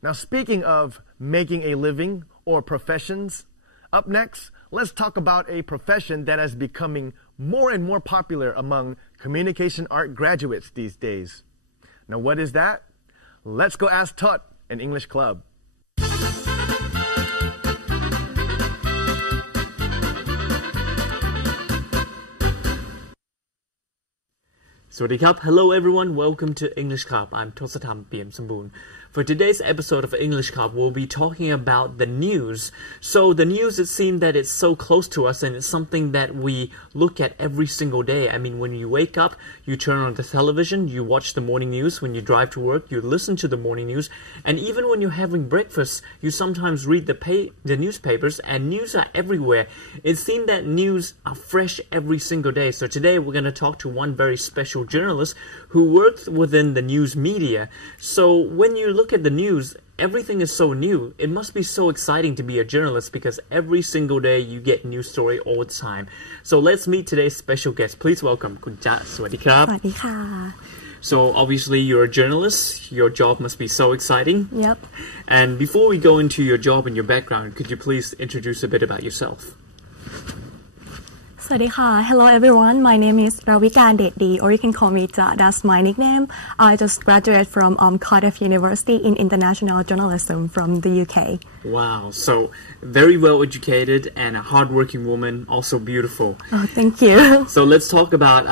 Now, speaking of making a living or professions, up next, let's talk about a profession that is becoming more and more popular among communication art graduates these days. Now, what is that? Let's go ask Todd in English Club. Hello everyone, welcome to English Club. I'm Tosatham Piamsambun. For today's episode of English Club, we'll be talking about the news. So the news, it seems that it's so close to us and it's something that we look at every single day. I mean, when you wake up, you turn on the television, you watch the morning news. When you drive to work, you listen to the morning news. And even when you're having breakfast, you sometimes read the newspapers, and news are everywhere. It seems that news are fresh every single day. So today we're going to talk to one very special journalist who works within the news media. So when you look at the news, everything is so new. It must be so exciting to be a journalist because every single day you get news story all the time. So let's meet today's special guest. Please welcome Kun Cha. สวัสดีครับ สวัสดีค่ะ So obviously you're a journalist. Your job must be so exciting. Yep. And before we go into your job and your background, could you please introduce a bit about yourself? สวัสดีค่ะ Hello everyone. My name is Ravikan Deddi, or you can call me Ja. That's my nickname. I just graduated from Cardiff University in International Journalism from the UK. Wow. So very well educated and a hardworking woman, also beautiful. Oh, thank you. So let's talk about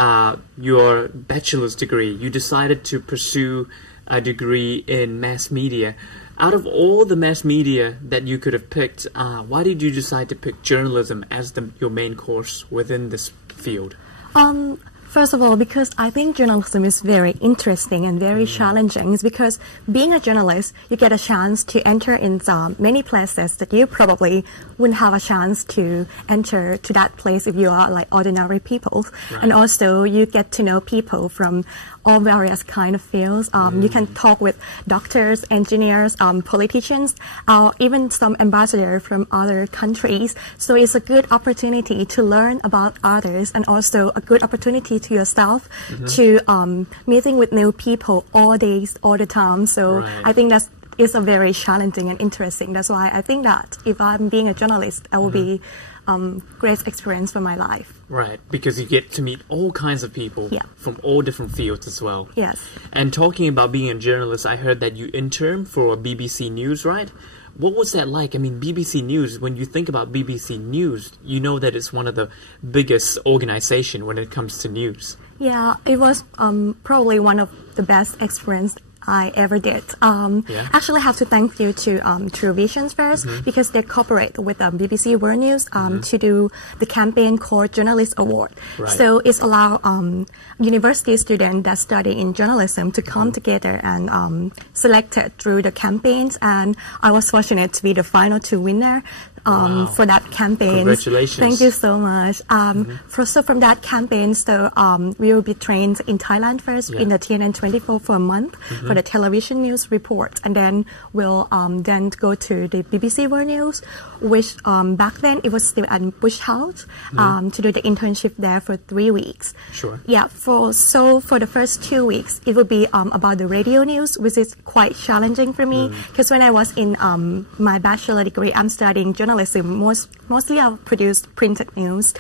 your bachelor's degree. You decided to pursue a degree in mass media. Out of all the mass media that you could have picked, why did you decide to pick journalism as your main course within this field? First of all, because I think journalism is very interesting and very challenging. It's because being a journalist, you get a chance to enter in many places that you probably wouldn't have a chance to enter to that place if you are like ordinary people. Right. And also you get to know people from all various kind of fields. You can talk with doctors, engineers, politicians, even some ambassadors from other countries. So it's a good opportunity to learn about others and also a good opportunity to yourself to meeting with new people all days, all the time. So I think that's is a very challenging and interesting. That's why I think that if I'm being a journalist, I will be great experience for my life. Right, because you get to meet all kinds of people from all different fields as well. Yes. And talking about being a journalist, I heard that you interned for BBC News, right? What was that like? I mean, BBC News, when you think about BBC News, you know that it's one of the biggest organization when it comes to news. Yeah, it was probably one of the best experience I ever did. Actually, I have to thank you to True Visions first because they cooperate with BBC World News to do the campaign called Journalist Award. Right. So it's allow university students that study in journalism to come together and selected through the campaigns. And I was fortunate to be the final two winner. For that campaign. Congratulations. Thank you so much. So from that campaign, we will be trained in Thailand first in the TNN 24 for a month for the television news report. And then we'll then go to the BBC World News, which back then it was still at Bush House to do the internship there for 3 weeks. Sure. Yeah, for the first 2 weeks, it will be about the radio news, which is quite challenging for me because when I was in my bachelor degree, I'm studying journalism. Mostly I've produced printed news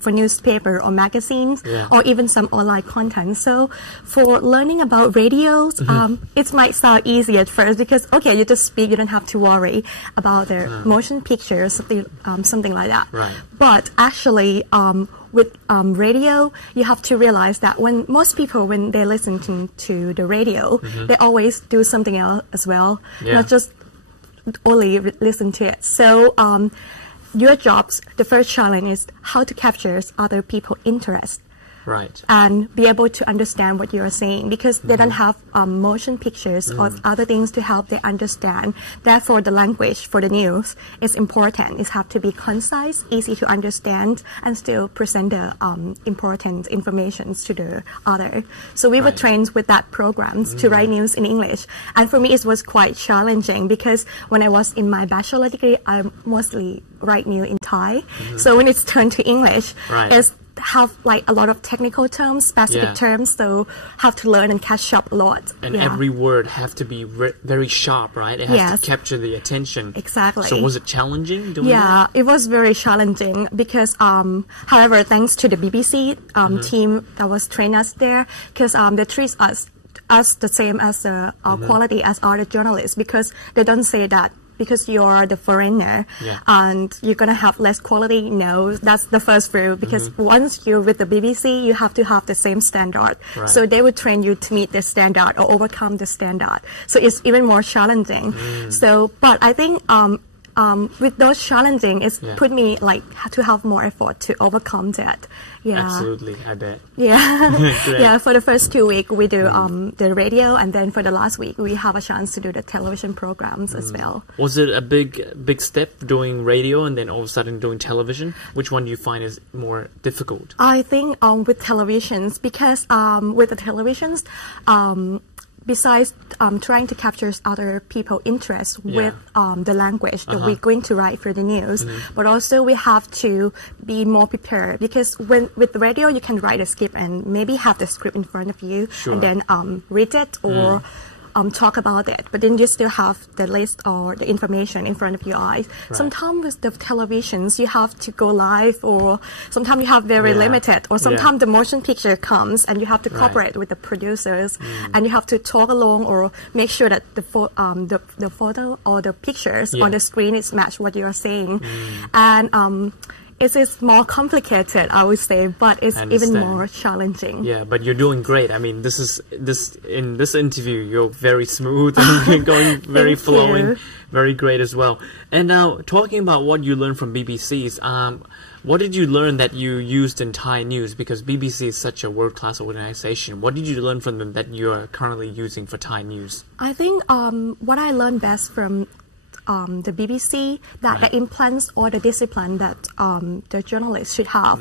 for newspaper or magazines or even some online content. So for learning about radios, it might sound easy at first because, okay, you just speak, you don't have to worry about the motion pictures, something like that. Right. But actually, with radio, you have to realize that when most people, when they listen to the radio, they always do something else as well, not just only listen to it. So your jobs, the first challenge is how to capture other people's interest. Right. And be able to understand what you are saying because they don't have motion pictures or other things to help they understand. Therefore, the language for the news is important. It has to be concise, easy to understand, and still present the important information to the other. So we were trained with that programs to write news in English. And for me, it was quite challenging because when I was in my bachelor degree, I mostly write news in Thai. So when it's turned to English, it's have like a lot of technical terms, specific terms, so have to learn and catch up a lot. And every word have to be very sharp, right? It has to capture the attention. Exactly. So was it challenging doing that? It was very challenging because, however, thanks to the BBC team that was trained us there, because they treat us the same as our quality as other journalists, because they don't say that because you're the foreigner and you're going to have less quality. No, that's the first rule, because once you're with the BBC, you have to have the same standard. Right. So they would train you to meet the standard or overcome the standard. So it's even more challenging. So, but I think with those challenging, it's put me like to have more effort to overcome that. Yeah. Absolutely, I bet. Yeah. For the first 2 weeks we do the radio, and then for the last week we have a chance to do the television programs as well. Was it a big step doing radio and then all of a sudden doing television? Which one do you find is more difficult? I think with televisions, because with the televisions, besides trying to capture other people's interest with the language that we're going to write for the news, but also we have to be more prepared, because with the radio you can write a script and maybe have the script in front of you and then read it or talk about it, but then you still have the list or the information in front of your eyes. Right. Sometimes with the televisions you have to go live, or sometimes you have very limited, or sometimes the motion picture comes and you have to cooperate with the producers and you have to talk along or make sure that the photo or the pictures on the screen is match what you are saying. And it is more complicated, I would say, but it's even more challenging. Yeah, but you're doing great. I mean, in this interview, you're very smooth and going very flowing, very great as well. And now, talking about what you learned from BBC's, what did you learn that you used in Thai news? Because BBC is such a world-class organization. What did you learn from them that you are currently using for Thai news? I think what I learned best from the BBC, that the implants or the discipline that the journalists should have.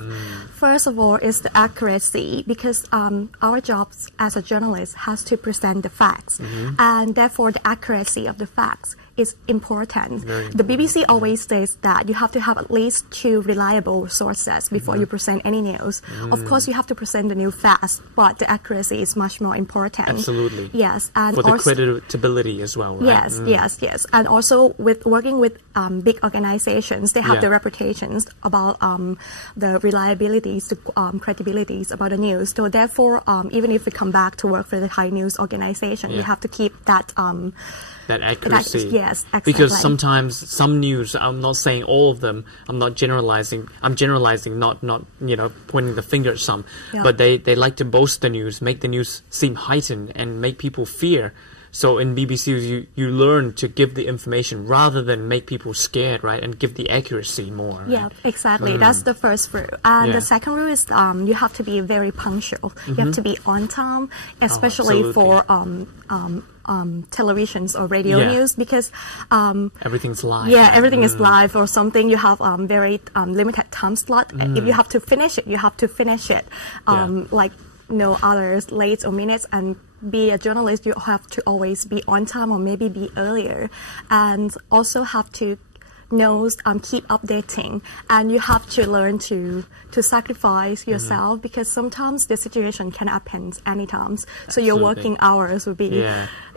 First of all is the accuracy, because our jobs as a journalist has to present the facts, and therefore the accuracy of the facts is important. The BBC always says that you have to have at least 2 reliable sources before you present any news. Of course, you have to present the news fast, but the accuracy is much more important. Absolutely. Yes, and for the credibility as well, right? Yes. And also with working with big organizations, they have the reputations about the reliabilities, the credibilities about the news. So therefore, even if we come back to work for the Thai news organization, we have to keep that accuracy. Yes, exactly. Because sometimes some news, I'm not saying all of them, I'm not generalizing, I'm generalizing, not pointing the finger at some, but they like to boast the news, make the news seem heightened and make people fear. So in BBC, you learn to give the information rather than make people scared, right? And give the accuracy more. Right? Yeah, exactly. That's the first rule. And the second rule is you have to be very punctual. You have to be on time, especially for televisions or radio news, because everything's live. Yeah, everything is live or something. You have very limited time slot. If you have to finish it, you have to finish it. Like no others late or minutes. And be a journalist, you have to always be on time or maybe be earlier, and also have to keep updating, and you have to learn to sacrifice yourself, because sometimes the situation can happen anytime. So your working hours will be,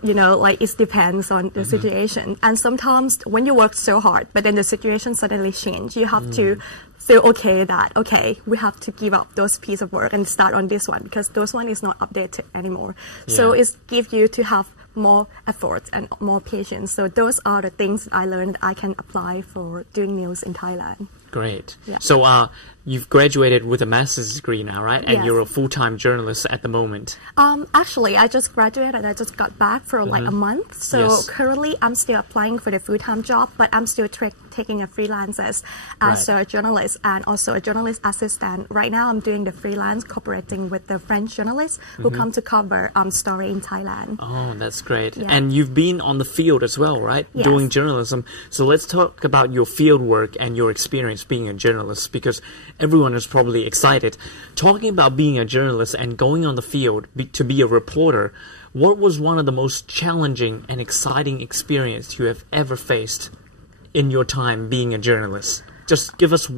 like it depends on the situation. And sometimes when you work so hard, but then the situation suddenly change, you have to feel okay, we have to give up those piece of work and start on this one, because those one is not updated anymore. So it's give you to have more effort and more patience. So those are the things I learned I can apply for doing news in Thailand. Great. So you've graduated with a master's degree now, right? And you're a full-time journalist at the moment. Actually, I just graduated and I just got back for like a month. So currently I'm still applying for the full-time job, but I'm still taking a freelances as a journalist and also a journalist assistant. Right now I'm doing the freelance, cooperating with the French journalists who come to cover story in Thailand. Oh, that's great. And you've been on the field as well, right? Doing journalism. So let's talk about your field work and your experience being a journalist, because everyone is probably excited. Talking about being a journalist and going on the field to be a reporter, what was one of the most challenging and exciting experience you have ever faced in your time being a journalist? Just give us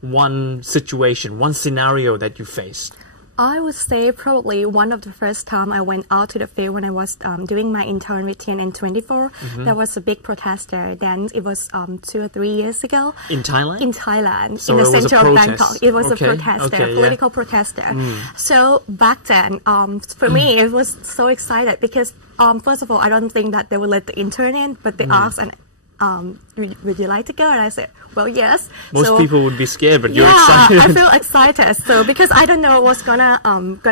one situation, one scenario that you faced? I would say probably one of the first time I went out to the field when I was doing my intern with TNN24. There was a big protester. Then it was 2 or 3 years ago. In Thailand? In Thailand, so in the it was center a of protest. Bangkok. It was a protester, political protester. So back then, for me, it was so excited because first of all, I don't think that they would let the intern in, but they asked and would you like to go? And I said, well, yes. Most people would be scared, but you're yeah, excited. I feel excited. So because I don't know what's gonna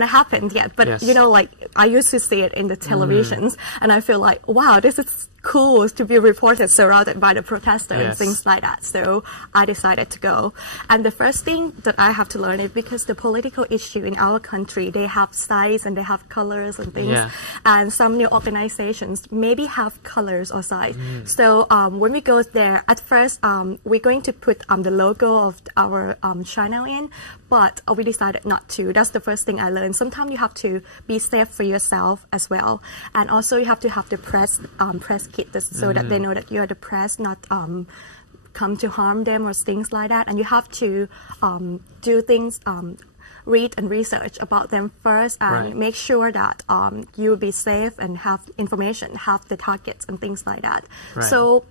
happen yet, but you know, like I used to see it in the televisions, and I feel like, wow, this is cool to be reported surrounded by the protesters and things like that. So I decided to go. And the first thing that I have to learn is because the political issue in our country, they have size and they have colors and things. And some new organizations maybe have colors or size. So when we go there, at first we're going to put the logo of our channel in, but we decided not to. That's the first thing I learned. Sometimes you have to be safe for yourself as well. And also you have to have the press kit so that they know that you're the press, not come to harm them or things like that. And you have to do things, read and research about them first and make sure that you'll be safe and have information, have the targets and things like that. So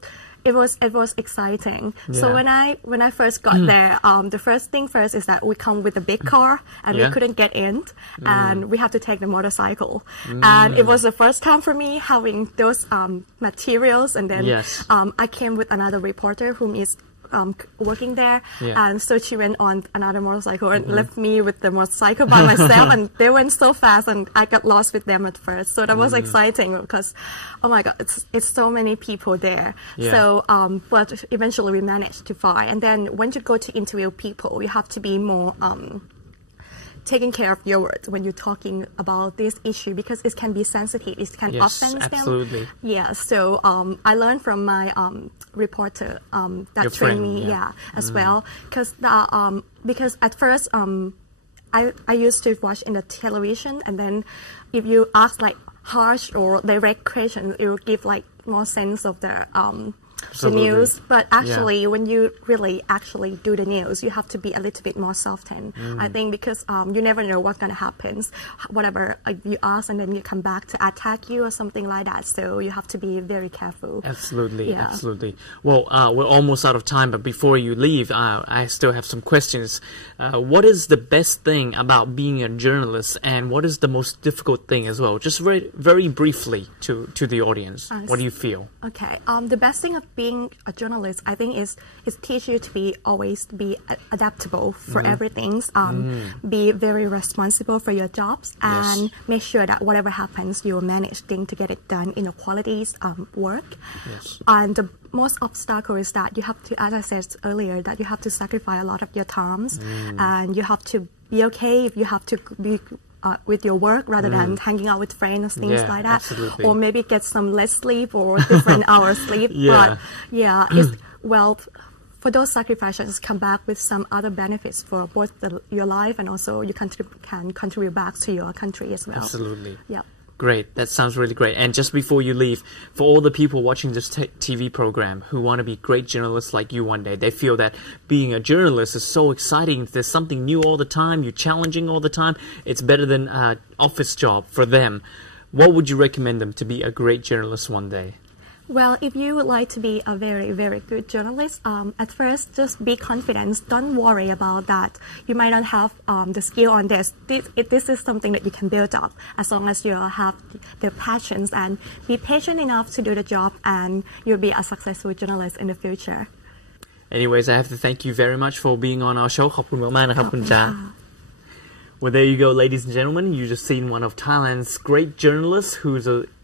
it was exciting. So when I first got there, the first thing first is that we come with a big car and we couldn't get in, and we have to take the motorcycle. And it was the first time for me having those materials. And then I came with another reporter whom is working there, and so she went on another motorcycle and left me with the motorcycle by myself, and they went so fast and I got lost with them at first. So that was exciting because, oh my God, it's so many people there. So but eventually we managed to find. And then when you go to interview people, you have to be more taking care of your words when you're talking about this issue because it can be sensitive. It can offend them. Yeah. So I learned from my reporter that trained me, as well, because at first I used to watch in the television, and then if you ask like harsh or direct questions, it will give like more sense of the news. But actually when you really actually do the news, you have to be a little bit more softened, I think, because you never know what's going to happen, whatever you ask, and then you come back to attack you or something like that. So you have to be very careful. Absolutely. Well, we're almost out of time, but before you leave, I still have some questions. What is the best thing about being a journalist, and what is the most difficult thing as well? Just very, very briefly to the audience. What do you feel? Okay. The best thing of being a journalist, I think, is teach you to always be adaptable for everything. Be very responsible for your jobs, and make sure that whatever happens, you will manage things to get it done in a quality work. And the most obstacle is that you have to, as I said earlier, that you have to sacrifice a lot of your times, and you have to be okay if you have to be with your work rather than hanging out with friends and things like that, or maybe get some less sleep or different hours sleep. But well, for those sacrifices, come back with some other benefits for both your life, and also you can contribute back to your country as well. Great. That sounds really great. And just before you leave, for all the people watching this TV program who want to be great journalists like you one day, they feel that being a journalist is so exciting. There's something new all the time. You're challenging all the time. It's better than an office job for them. What would you recommend them to be a great journalist one day? Well, if you would like to be a very, very good journalist, at first, just be confident. Don't worry about that. You might not have the skill on this. This is something that you can build up as long as you have the passions, and be patient enough to do the job, and you'll be a successful journalist in the future. Anyways, I have to thank you very much for being on our show. ขอบคุณมากๆนะครับคุณจ๊ะ Well, there you go, ladies and gentlemen. You just seen one of Thailand's great journalists who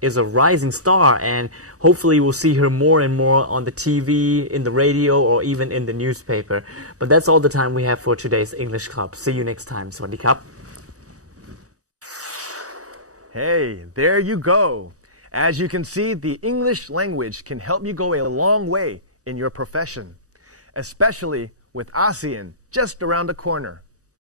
is a rising star, and hopefully we'll see her more and more on the TV, in the radio, or even in the newspaper. But that's all the time we have for today's English Club. See you next time. สวัสดีครับ Hey, there you go. As you can see, the English language can help you go a long way in your profession, especially with ASEAN just around the corner.